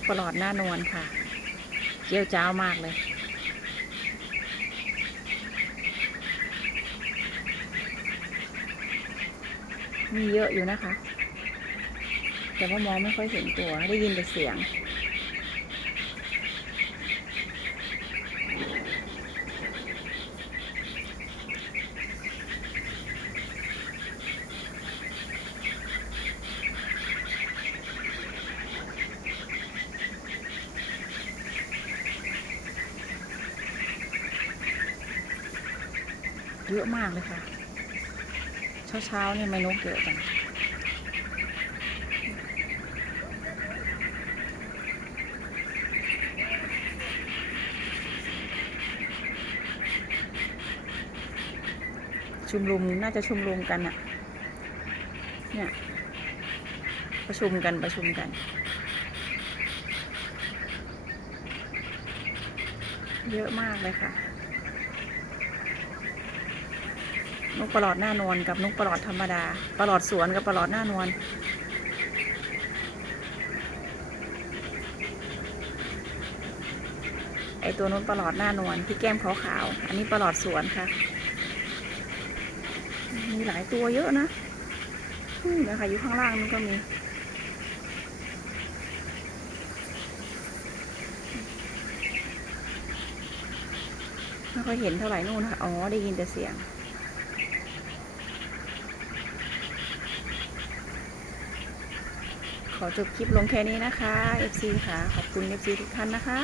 กประหลอดหน้านวลค่ะ เจียวจ้าวมากเลยมีเยอะอยู่นะคะ แต่ว่ามองไม่ค่อยเห็นตัว ได้ยินแต่เสียง เยอะมากเลยค่ะ เช้าๆเนี่ยไม่นกเยอะจังชุมนุมน่าจะชุมนุมกันอะเนี่ย ประชุมกันประชุมกัน เยอะมากเลยค่ะ นกประหลอดหน้านวลกับนกประหลอดธรรมดาประหลอดสวนกับประหลอดหน้านวลไอตัวนู้นประหลอดหน้านวลที่แก้มขาวๆอันนี้ประหลอดสวนค่ะ มีหลายตัวเยอะนะนี่นะคะอยู่ข้างล่างมันก็มีไม่ค่อยเห็นเท่าไหร่นู่นนะคะอ๋อ ได้ยินแต่เสียง ขอจบคลิปลงแค่นี้นะคะ FC ค่ะ ขอบคุณ FC ทุกท่านนะคะ